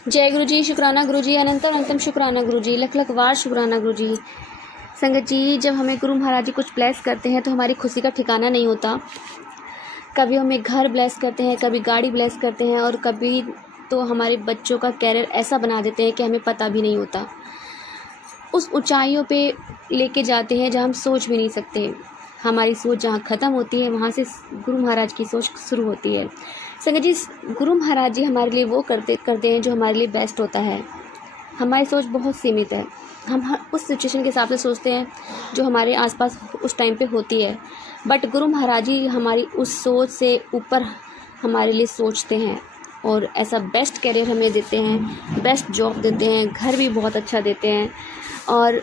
जय गुरु जी, शुक्राना गुरु जी, अनंतम अनंतम शुक्राना गुरु जी, लख लख वार शुक्राना गुरु जी। संगत जी, जब हमें गुरु महाराज जी कुछ ब्लेस करते हैं तो हमारी खुशी का ठिकाना नहीं होता। कभी हमें घर ब्लेस करते हैं, कभी गाड़ी ब्लेस करते हैं और कभी तो हमारे बच्चों का कैरियर ऐसा बना देते हैं कि हमें पता भी नहीं होता। उस ऊंचाइयों पे लेके जाते हैं जहाँ हम सोच भी नहीं सकते। हमारी सोच जहाँ ख़त्म होती है वहाँ से गुरु महाराज की सोच शुरू होती है। संगत जी, गुरु महाराज जी हमारे लिए वो करते हैं जो हमारे लिए बेस्ट होता है। हमारी सोच बहुत सीमित है। हम उस सिचुएशन के हिसाब से सोचते हैं जो हमारे आसपास उस टाइम पे होती है, बट गुरु महाराज जी हमारी उस सोच से ऊपर हमारे लिए सोचते हैं और ऐसा बेस्ट करियर हमें देते हैं, बेस्ट जॉब देते हैं, घर भी बहुत अच्छा देते हैं। और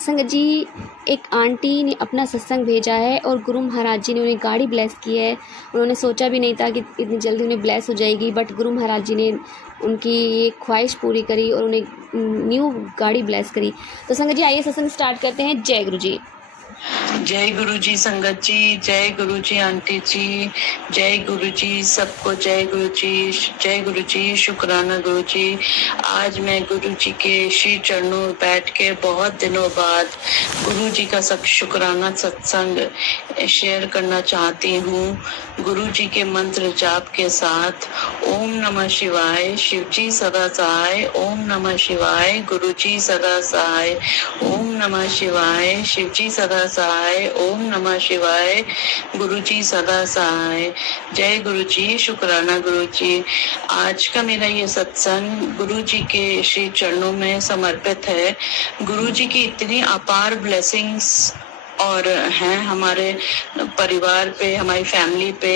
संगत जी, एक आंटी ने अपना सत्संग भेजा है और गुरु महाराज जी ने उन्हें गाड़ी ब्लेस की है। उन्होंने सोचा भी नहीं था कि इतनी जल्दी उन्हें ब्लेस हो जाएगी, बट गुरु महाराज जी ने उनकी ये ख्वाहिश पूरी करी और उन्हें न्यू गाड़ी ब्लेस करी। तो संगत जी, आइए सत्संग स्टार्ट करते हैं। जय गुरु जी। जय गुरु जी संगत जी, जय गुरु जी आंटी जी, जय गुरु जी सबको, जय गुरु जी, जय गुरु जी, शुक्राना गुरु जी। आज मैं गुरु जी के श्री चरणों में बैठ के बहुत दिनों बाद गुरु जी का सब शुक्राना सत्संग शेयर करना चाहती हूँ। गुरु जी के मंत्र जाप के साथ ओम नमः शिवाय, शिव जी सदा सहाय, ओम नमः शिवाय, गुरु जी सदा सहाय, ओम नमः शिवाय, शिव जी सदा सहाय, ओम नमः शिवाय, गुरु जी सदा सहाय। जय गुरु जी, शुक्राना गुरु जी। आज का मेरा ये सत्संग गुरु जी के श्री चरणों में समर्पित है। गुरु जी की इतनी अपार ब्लेसिंग्स और हैं हमारे परिवार पे, हमारी फैमिली पे,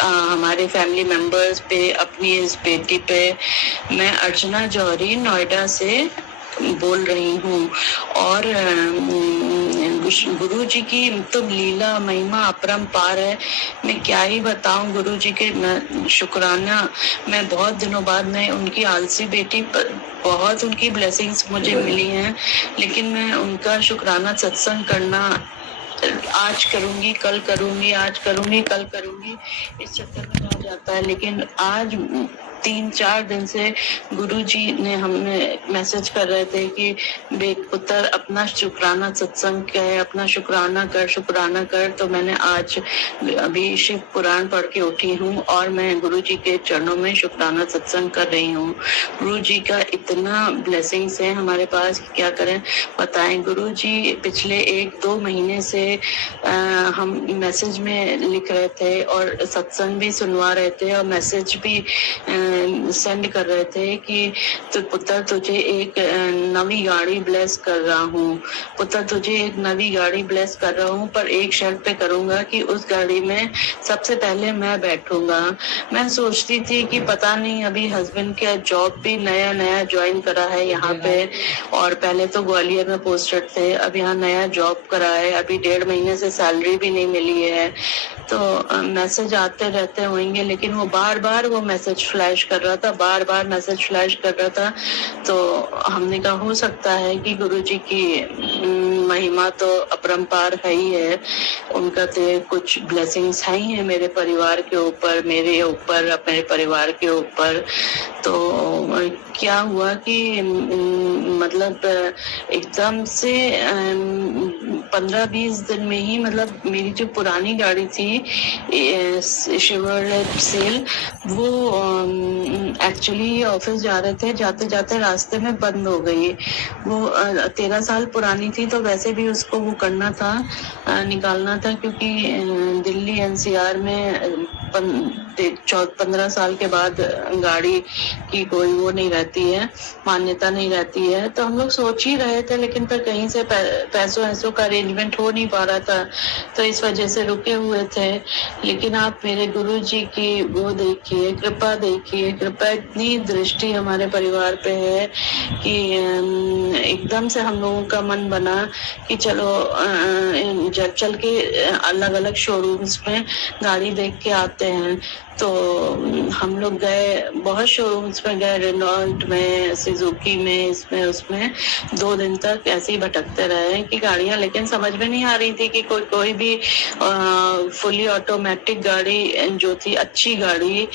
हमारे फैमिली मेंबर्स पे, अपनी इस बेटी पे। मैं अर्चना जौहरी नोएडा से बोल रही हूँ और गुरु जी की तो लीला महिमा अपरंपार है। मैं क्या ही बताऊं गुरु जी के शुक्राना। मैं बहुत दिनों बाद मैं उनकी आलसी बेटी पर बहुत उनकी ब्लेसिंग्स मुझे मिली हैं, लेकिन मैं उनका शुक्राना सत्संग करना आज करूंगी, कल करूंगी, आज करूंगी, कल करूंगी, इस चक्कर में रह जाता है। लेकिन आज 3-4 दिन से गुरु जी ने हमें मैसेज कर रहे थे कि पुत्र अपना शुक्राना सत्संग है, अपना शुक्राना कर, शुक्राना कर। तो मैंने आज अभी शिव पुराण पढ़ के उठी हूँ और मैं गुरु जी के चरणों में शुक्राना सत्संग कर रही हूँ। गुरु जी का इतना ब्लेसिंग्स है हमारे पास, क्या करें बताएं। गुरु जी पिछले 1-2 महीने से हम मैसेज में लिख रहे थे और सत्संग भी सुनवा रहे थे और मैसेज भी सेंड कर रहे थे कि तो पुत्र तुझे एक नवी गाड़ी ब्लेस कर रहा हूँ, पुत्र तुझे एक नवी गाड़ी ब्लेस कर रहा हूँ, पर एक शर्त पे करूंगा कि उस गाड़ी में सबसे पहले मैं बैठूंगा। मैं सोचती थी कि पता नहीं, अभी हस्बैंड का जॉब भी नया नया ज्वाइन करा है यहाँ पे और पहले तो ग्वालियर में पोस्टेड थे, अब यहाँ नया जॉब करा है, अभी 1.5 महीने से सैलरी भी नहीं मिली है। तो मैसेज आते रहते होंगे, लेकिन वो बार बार वो मैसेज फ्लैश कर रहा था, बार बार मैसेज फ्लैश कर रहा था। तो हमने कहा हो सकता है कि गुरु जी की महिमा तो अपरंपार है ही है, उनका तो कुछ ब्लेसिंग्स है ही है मेरे परिवार के ऊपर, मेरे ऊपर, अपने परिवार के ऊपर। तो क्या हुआ कि मतलब एकदम से 15-20 दिन में ही, मतलब मेरी जो पुरानी गाड़ी थी शेवरलेट सेल, वो एक्चुअली ऑफिस जा रहे थे, जाते जाते रास्ते में बंद हो गई। वो 13 साल पुरानी थी, तो वैसे भी उसको वो करना था, निकालना था, क्योंकि दिल्ली एनसीआर में 15 साल के बाद गाड़ी की कोई वो नहीं रहती है, मान्यता नहीं रहती है। तो हम लोग सोच ही रहे थे, लेकिन फिर कहीं से पैसों का अरेंजमेंट हो नहीं पा रहा था, तो इस वजह से रुके हुए थे। लेकिन आप मेरे गुरु जी की वो देखिए, कृपा देखिए, कृपा इतनी दृष्टि हमारे परिवार पे है कि एकदम से हम लोगों का मन बना कि चलो जब चल के अलग अलग शोरूम्स में गाड़ी देख के आते हैं। तो हम लोग गए, बहुत शोरूम्स में गए, रेनॉल्ट में, सुजुकी में, इसमें उसमें 2 दिन तक ऐसे ही भटकते रहे कि गाड़ियां, लेकिन समझ में नहीं आ रही थी कि कोई भी फुली ऑटोमेटिक गाड़ी जो थी, अच्छी गाड़ी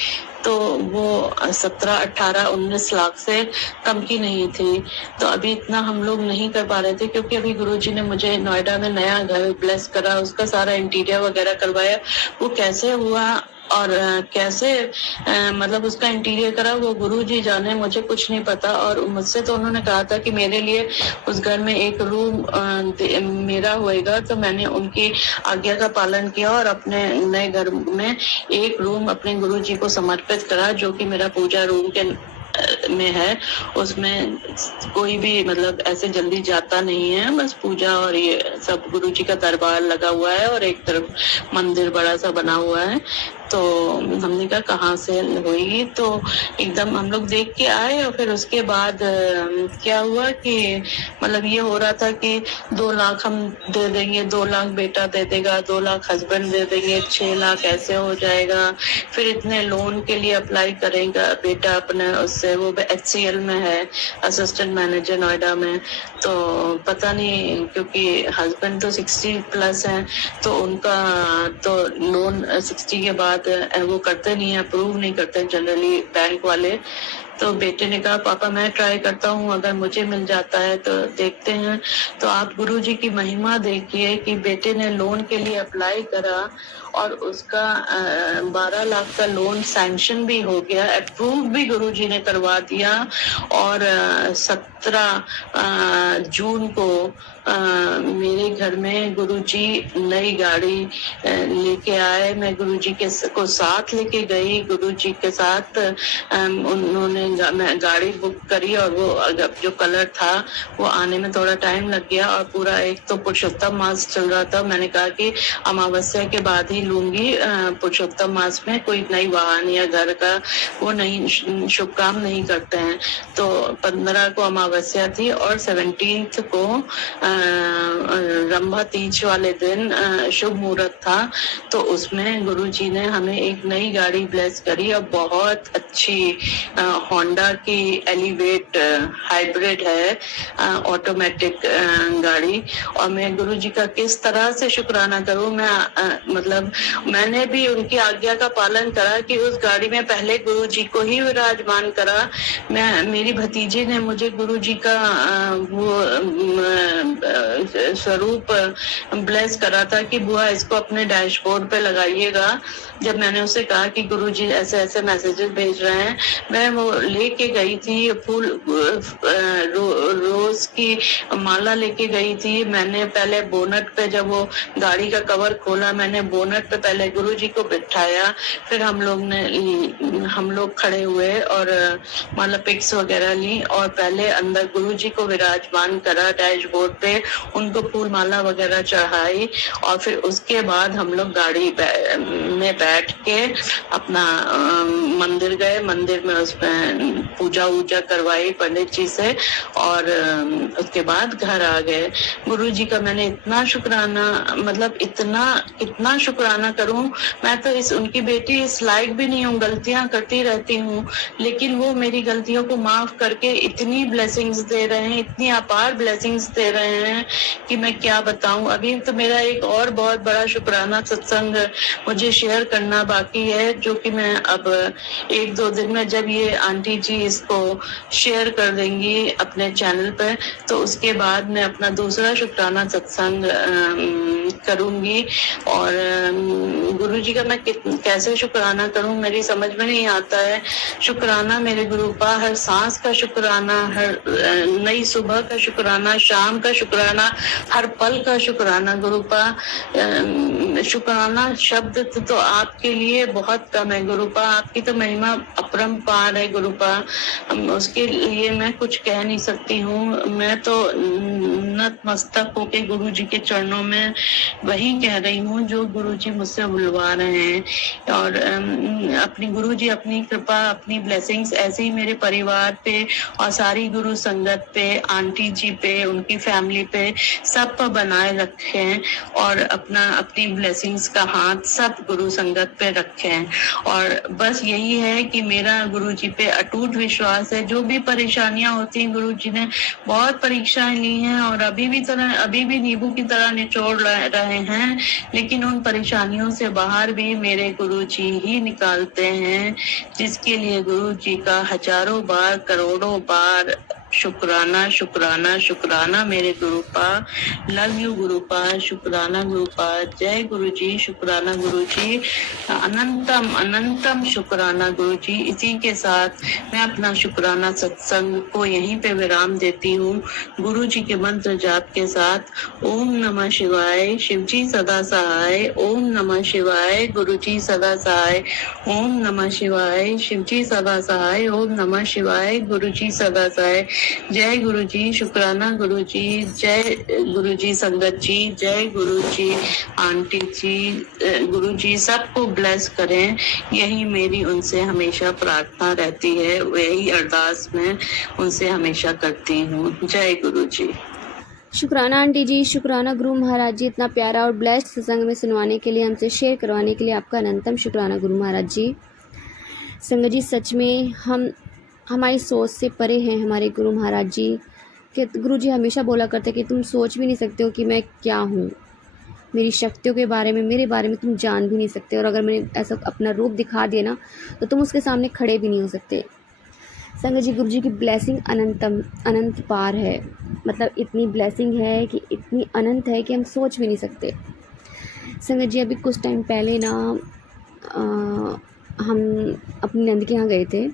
तो वो 17, 18, 19 लाख से कम की नहीं थी। तो अभी इतना हम लोग नहीं कर पा रहे थे, क्योंकि अभी गुरुजी ने मुझे नोएडा में नया घर ब्लेस करा, उसका सारा इंटीरियर वगैरह करवाया। वो कैसे हुआ और कैसे मतलब उसका इंटीरियर करा, वो गुरुजी जाने, मुझे कुछ नहीं पता। और मुझसे तो उन्होंने कहा था कि मेरे लिए उस घर में एक रूम मेरा होएगा, तो मैंने उनकी आज्ञा का पालन किया और अपने नए घर में एक रूम अपने गुरुजी को समर्पित करा, जो कि मेरा पूजा रूम के में है। उसमें कोई भी मतलब ऐसे जल्दी जाता नहीं है, बस पूजा और ये सब गुरुजी का दरबार लगा हुआ है और एक तरफ मंदिर बड़ा सा बना हुआ है। तो हमने कहा कहाँ से होगी, तो एकदम हम लोग देख के आए। और फिर उसके बाद क्या हुआ कि मतलब ये हो रहा था कि 2 लाख हम दे देंगे, 2 लाख बेटा दे देगा, 2 लाख हस्बैंड दे देंगे, 6 लाख ऐसे हो जाएगा। फिर इतने लोन के लिए अप्लाई करेगा बेटा अपने, उससे वो HCL में है, असिस्टेंट मैनेजर नोएडा में। तो पता नहीं, क्योंकि हस्बैंड तो 60+ है, तो उनका तो लोन 60 के बाद वो करते नहीं है, अप्रूव नहीं करते जनरली बैंक वाले। तो बेटे ने कहा पापा मैं ट्राई करता हूँ, अगर मुझे मिल जाता है तो देखते हैं। तो आप गुरुजी की महिमा देखिए कि बेटे ने लोन के लिए अप्लाई करा और उसका 12 लाख का लोन सैंक्शन भी हो गया, अप्रूव भी गुरुजी ने करवा दिया। और 17 जून को मेरे घर में गुरुजी नई गाड़ी लेके आए। मैं गुरुजी को साथ लेके गई, गुरुजी के साथ उन्होंने गाड़ी बुक करी और वो जो कलर था वो आने में थोड़ा टाइम लग गया। और पूरा एक तो पुरुषोत्तम मास चल रहा था, मैंने कहा कि अमावस्या के बाद ही लूंगी। पुरुषोत्तम मास में कोई नई वाहन या घर का वो नहीं शुभ काम नहीं करते हैं। तो 15 को अमावस्या थी और 17 को रंभा तीज वाले दिन शुभ मुहूर्त था। तो उसमें गुरुजी ने हमें एक नई गाड़ी ब्लेस करी और बहुत अच्छी होंडा की एलिवेट हाइब्रिड है, ऑटोमेटिक गाड़ी। और मैं गुरुजी का किस तरह से शुक्राना करूं। मैं मतलब मैंने भी उनकी आज्ञा का पालन करा कि उस गाड़ी में पहले गुरुजी को ही विराजमान करा। मेरी भतीजी ने मुझे गुरुजी का वो स्वरूप ब्लेस करा था कि बुआ इसको अपने डैशबोर्ड पे लगाइएगा। जब मैंने उसे कहा कि गुरुजी ऐसे ऐसे मैसेजेस भेज रहे हैं, मैं वो लेके गई थी, फूल रोज की माला लेके गई थी। मैंने पहले बोनट पे, जब वो गाड़ी का कवर खोला, मैंने बोनट पे पहले गुरुजी को बिठाया। फिर हम लोग खड़े हुए और मतलब पिक्स वगैरह ली और पहले अंदर गुरुजी को विराजमान करा डैशबोर्ड पे, उनको फूल माला वगैरह चढ़ाई। और फिर उसके बाद हम लोग गाड़ी में बैठ के अपना मंदिर गए। मंदिर में उसमें पूजा वूजा करवाई पंडित जी से और उसके बाद घर आ गए। गुरुजी का मैंने इतना शुक्राना, मतलब इतना शुक्राना करूं। मैं तो उनकी बेटी इस लायक भी नहीं हूँ, गलतियां करती रहती हूँ, लेकिन वो मेरी गलतियों को माफ करके इतनी ब्लेसिंग्स दे रहे हैं, इतनी अपार ब्लेसिंग्स दे रहे हैं कि मैं क्या बताऊं। अभी तो मेरा एक और बहुत बड़ा शुक्राना सत्संग मुझे शेयर करना बाकी है, जो कि मैं अब 1-2 दिन में, जब ये आंटी जी इसको शेयर कर देंगी अपने चैनल पे, तो उसके बाद मैं अपना दूसरा शुक्राना सत्संग करूंगी। और गुरुजी का मैं कैसे शुक्राना करूं, मेरी समझ में नहीं आता है। शुक्राना मेरे गुरुपा, हर सांस का शुक्राना, हर नई सुबह का शुक्राना, शाम का शुक्राना, हर पल का शुक्राना गुरुपा। शुक्राना शब्द तो आपके लिए बहुत कम है गुरुपा, आपकी तो महिमा अपरंपार है गुरुपा, उसके लिए मैं कुछ कह नहीं सकती हूँ। मैं तो नतमस्तक होके गुरुजी के चरणों में वही कह रही हूँ जो गुरुजी मुझसे बुलवा रहे हैं। और अपनी गुरुजी अपनी कृपा, अपनी ब्लेसिंग्स ऐसे ही मेरे परिवार पे और सारी गुरु संगत पे, आंटी जी पे, उनकी फैमिली जी पे सब पर बनाए रखें और अपनी ब्लेसिंग्स का हाथ सब गुरु संगत पे रखें। और बस यही है कि मेरा गुरु जी पे अटूट विश्वास है। जो भी परेशानियां होती हैं, गुरु जी ने बहुत परीक्षाएं ली हैं और अभी भी नींबू की तरह निचोड़ रहे हैं, लेकिन उन परेशानियों से बाहर भी मेरे गुरु जी ही निकालते हैं, जिसके लिए गुरु जी का हजारों बार करोड़ों बार शुक्राना शुक्राना शुक्राना मेरे गुरुपा। लव यू गुरुपा, शुक्राना गुरुपा। जय गुरु जी, शुक्राना गुरु जी, अनंतम अनंतम शुक्राना गुरु जी। इसी के साथ मैं अपना शुक्राना सत्संग को यहीं पे विराम देती हूँ गुरु जी के मंत्र जाप के साथ। ओम नमः शिवाय, शिव जी सदा सहाय। ओम नमः शिवाय, गुरु जी सदा सहाय। ओम नमः शिवाय, शिव जी सदा सहाय। ओम नमः शिवाय, गुरु जी सदा सहाय। जय गुरु जी, शुक्राना गुरु जी। जय गुरु जी संगत जी, जय गुरु जी आंटी जी। गुरु जी सबको ब्लेस करें, यही मेरी उनसे हमेशा प्रार्थना रहती है, वही अरदास मैं उनसे हमेशा करती हूँ। जय गुरु जी। शुक्राना आंटी जी, शुक्राना गुरु महाराज जी, इतना प्यारा और ब्लेस्ड सत्संग में सुनवाने के लिए, हमसे शेयर करवाने के लिए आपका अनंतम शुक्राना गुरु महाराज जी। संगत जी, सच में हमारी सोच से परे हैं हमारे गुरु महाराज जी। कि गुरु जी हमेशा बोला करते कि तुम सोच भी नहीं सकते हो कि मैं क्या हूँ, मेरी शक्तियों के बारे में, मेरे बारे में तुम जान भी नहीं सकते, और अगर मैंने ऐसा अपना रूप दिखा दिया ना तो तुम उसके सामने खड़े भी नहीं हो सकते। संगत जी, गुरु जी की ब्लेसिंग अनंत पार है। मतलब इतनी ब्लेसिंग है कि इतनी अनंत है कि हम सोच भी नहीं सकते। संगत जी, अभी कुछ टाइम पहले ना हम अपनी नंद के यहाँ गए थे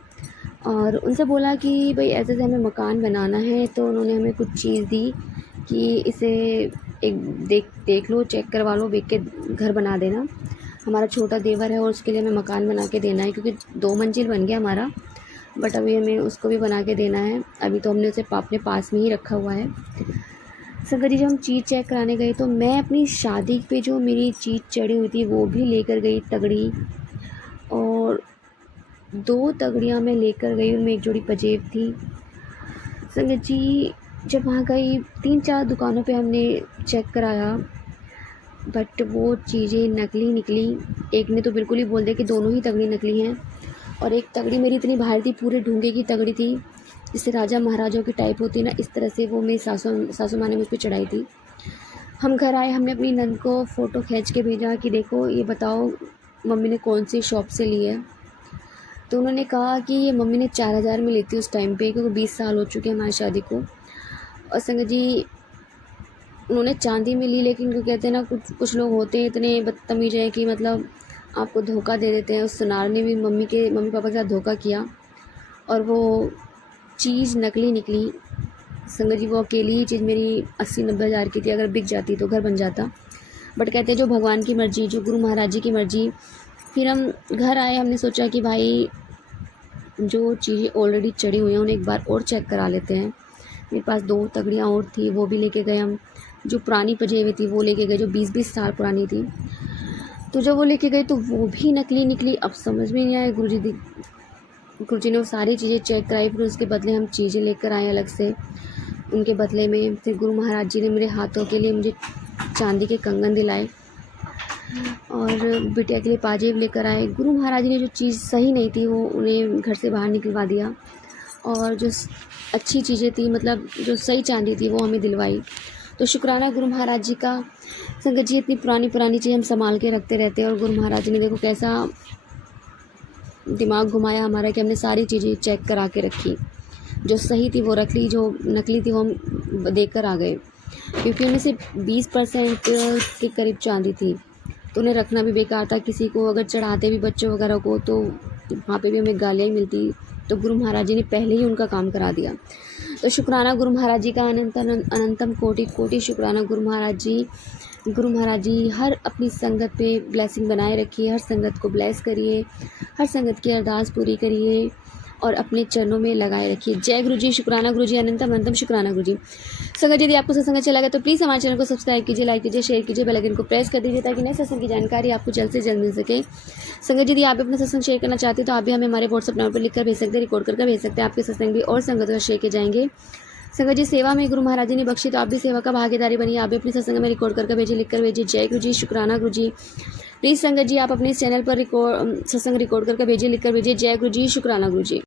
और उनसे बोला कि भाई ऐसे हमें मकान बनाना है, तो उन्होंने हमें कुछ चीज़ दी कि इसे एक देख लो, चेक करवा लो, देख के घर बना देना। हमारा छोटा देवर है और उसके लिए हमें मकान बना के देना है, क्योंकि 2 मंजिल बन गया हमारा, बट अभी हमें उसको भी बना के देना है। अभी तो हमने उसे अपने पास में ही रखा हुआ है। संगत जी, जब हम चीज़ चेक कराने गए तो मैं अपनी शादी पे जो मेरी चीज़ चढ़ी हुई थी वो भी लेकर गई, तगड़ी, और 2 तगड़ियाँ मैं लेकर गई, उनमें एक जोड़ी पंजेब थी। संगत जी, जब वहाँ गई 3-4 दुकानों पे हमने चेक कराया, बट वो चीज़ें नकली निकली। एक ने तो बिल्कुल ही बोल दिया कि दोनों ही तगड़ी नकली हैं, और एक तगड़ी मेरी इतनी भारी थी, पूरे ढूंढे की तगड़ी थी, जिससे राजा महाराजाओं की टाइप होती है ना, इस तरह से वो मेरी सासू माँ ने मुझ पर चढ़ाई थी। हम घर आए, हमने अपनी नंद को फ़ोटो खींच के भेजा कि देखो ये बताओ मम्मी ने कौन सी शॉप से ली है। तो उन्होंने कहा कि ये मम्मी ने 4000 में ली थी उस टाइम पे, क्योंकि 20 साल हो चुके हैं हमारी शादी को। और संगत जी, उन्होंने चांदी में ली, लेकिन क्यों कहते हैं ना, कुछ लोग होते हैं इतने बदतमीज हैं कि मतलब आपको धोखा दे देते हैं। उस सुनार ने भी मम्मी पापा के साथ धोखा किया और वो चीज़ नकली निकली। संगत जी, वो अकेली ही चीज़ मेरी 80-90 हज़ार की थी, अगर बिक जाती तो घर बन जाता। बट कहते हैं जो भगवान की मर्ज़ी, जो गुरु महाराज जी की मर्ज़ी। फिर हम घर आए, हमने सोचा कि भाई जो चीज़ें ऑलरेडी चढ़ी हुई हैं उन्हें एक बार और चेक करा लेते हैं। मेरे पास 2 तगड़ियाँ और थी, वो भी लेके गए हम। जो पुरानी पंजेबी थी वो लेके गए, जो 20-20 साल पुरानी थी। तो जब वो लेके गए तो वो भी नकली निकली। अब समझ में नहीं आया, गुरु जी ने वो सारी चीज़ें चेक कराई, फिर उसके बदले हम चीज़ें लेकर आए अलग से। उनके बदले में फिर गुरु महाराज जी ने मेरे हाथों के लिए मुझे चांदी के कंगन दिलाए और बिटिया के लिए पाजेब लेकर आए। गुरु महाराज जी ने जो चीज़ सही नहीं थी वो उन्हें घर से बाहर निकलवा दिया, और जो अच्छी चीज़ें थी, मतलब जो सही चांदी थी, वो हमें दिलवाई। तो शुक्राना गुरु महाराज जी का। संगत जी, इतनी पुरानी चीज़ हम संभाल के रखते रहते हैं, और गुरु महाराज जी ने देखो कैसा दिमाग घुमाया हमारा कि हमने सारी चीज़ें चेक करा के रखी। जो सही थी वो रख ली, जो नकली थी वो हम देकर आ गए, क्योंकि उनमें से 20% के करीब चांदी थी, तो उन्हें रखना भी बेकार था। किसी को अगर चढ़ाते भी बच्चों वगैरह को तो वहाँ पे भी हमें गालियाँ ही मिलती। तो गुरु महाराज जी ने पहले ही उनका काम करा दिया। तो शुक्राना गुरु महाराज जी का, अनंतम कोटि शुक्राना गुरु महाराज जी। गुरु महाराज जी हर अपनी संगत पे ब्लेसिंग बनाए रखिए, हर संगत को ब्लेस करिए, हर संगत की अरदास पूरी करिए और अपने चरणों में लगाए रखिए। जय गुरु जी, शुक्राना गुरु जी, अनंतम शुक्राना गुरु जी। संगत, यदि आपको सत्संग अच्छा लगा तो प्लीज़ हमारे चैनल को सब्सक्राइब कीजिए, लाइक कीजिए, शेयर कीजिए, बेल आइकन को प्रेस कर दीजिए, ताकि नए सत्संग की जानकारी आपको जल्द से जल्द मिल सके। संगत, यदि आप अपना सत्संग शेयर करना चाहते हैं तो आप भी हमें हमारे व्हाट्सएप नंबर पर लिखकर भेज सकते हैं, रिकॉर्ड करके भेज सकते हैं। आपके सत्संग भी और संगत का शेयर किए जाएंगे। संगत जी सेवा में गुरु महाराज जी ने बख्शी तो आप भी सेवा का भागीदारी बनिए, आप भी अपने सत्संग में रिकॉर्ड करके भेजिए, लिख कर भेजिए। जय गुरु जी, शुक्राना गुरु जी। प्लीज़ संगत जी आप अपने इस चैनल पर सत्संग रिकॉर्ड करके भेजिए, लिख कर भेजिए। जय गुरु जी, शुक्राना गुरु जी।